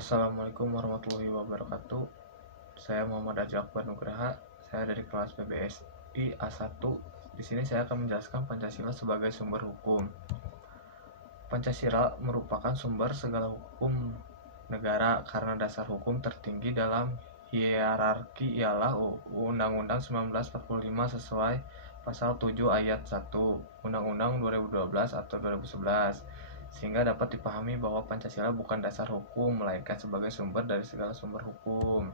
Assalamualaikum warahmatullahi wabarakatuh. Saya Muhammad Ajil Akbar Nugraha. Saya dari kelas PBSI A1. Di sini saya akan menjelaskan Pancasila sebagai sumber hukum. Pancasila merupakan sumber segala hukum negara karena dasar hukum tertinggi dalam hierarki ialah Undang-Undang 1945 sesuai Pasal 7 Ayat 1 Undang-Undang 2012 atau 2011, sehingga dapat dipahami bahwa Pancasila bukan dasar hukum, melainkan sebagai sumber dari segala sumber hukum.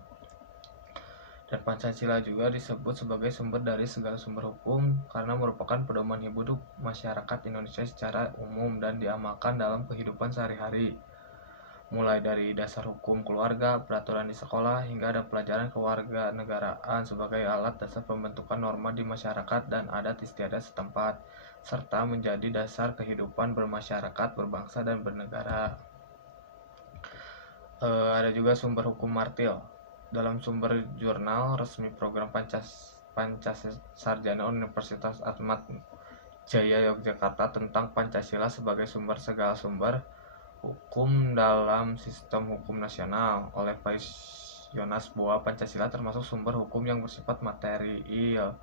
Dan Pancasila juga disebut sebagai sumber dari segala sumber hukum karena merupakan pedoman hidup masyarakat Indonesia secara umum dan diamalkan dalam kehidupan sehari-hari. Mulai dari dasar hukum keluarga, peraturan di sekolah, hingga ada pelajaran kewarganegaraan sebagai alat dasar pembentukan norma di masyarakat dan adat istiadat setempat, serta menjadi dasar kehidupan bermasyarakat, berbangsa, dan bernegara. Ada juga sumber hukum martil. Dalam sumber jurnal resmi program Pancasarjana Universitas Atmat Jaya Yogyakarta tentang Pancasila sebagai sumber segala sumber hukum dalam sistem hukum nasional oleh Faiz Yonas bahwa Pancasila termasuk sumber hukum yang bersifat material.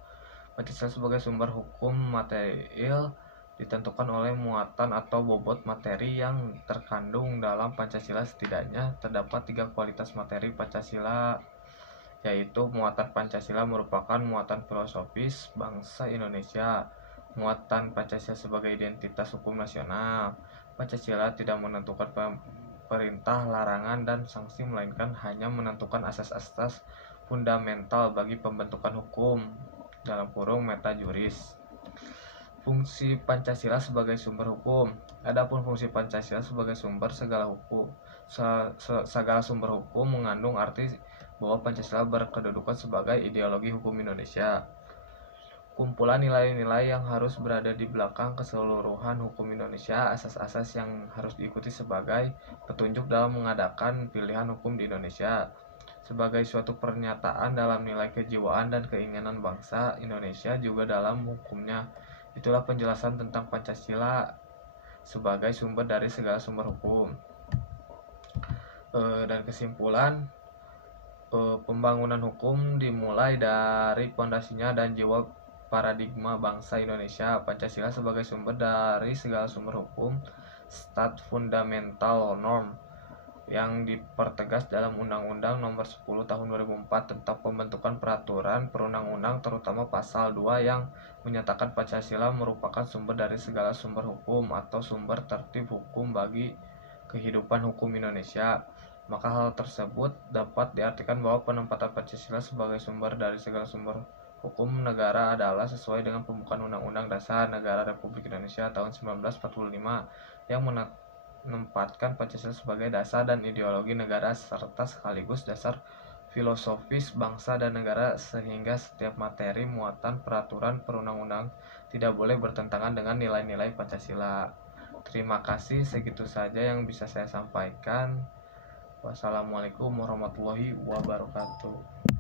Pancasila sebagai sumber hukum material ditentukan oleh muatan atau bobot materi yang terkandung dalam Pancasila. Setidaknya terdapat 3 kualitas materi Pancasila, yaitu muatan Pancasila merupakan muatan filosofis bangsa Indonesia, muatan Pancasila sebagai identitas hukum nasional. Pancasila tidak menentukan perintah, larangan, dan sanksi, melainkan hanya menentukan asas-asas fundamental bagi pembentukan hukum (meta juris). Fungsi Pancasila sebagai sumber hukum. Adapun fungsi Pancasila sebagai sumber segala hukum, segala sumber hukum mengandung arti bahwa Pancasila berkedudukan sebagai ideologi hukum Indonesia, kumpulan nilai-nilai yang harus berada di belakang keseluruhan hukum Indonesia, asas-asas yang harus diikuti sebagai petunjuk dalam mengadakan pilihan hukum di Indonesia, sebagai suatu pernyataan dalam nilai kejiwaan dan keinginan bangsa Indonesia juga dalam hukumnya. Itulah penjelasan tentang Pancasila sebagai sumber dari segala sumber hukum. Dan kesimpulan, pembangunan hukum dimulai dari pondasinya dan jiwa paradigma bangsa Indonesia. Pancasila sebagai sumber dari segala sumber hukum, stat fundamental norm yang dipertegas dalam Undang-Undang Nomor 10 Tahun 2004 tentang pembentukan peraturan perundang-undang, terutama Pasal 2 yang menyatakan Pancasila merupakan sumber dari segala sumber hukum atau sumber tertib hukum bagi kehidupan hukum Indonesia. Maka hal tersebut dapat diartikan bahwa penempatan Pancasila sebagai sumber dari segala sumber hukum negara adalah sesuai dengan pembukaan Undang-Undang Dasar Negara Republik Indonesia tahun 1945 yang menempatkan Pancasila sebagai dasar dan ideologi negara serta sekaligus dasar filosofis bangsa dan negara, sehingga setiap materi muatan peraturan perundang-undang tidak boleh bertentangan dengan nilai-nilai Pancasila. Terima kasih, segitu saja yang bisa saya sampaikan. Wassalamualaikum warahmatullahi wabarakatuh.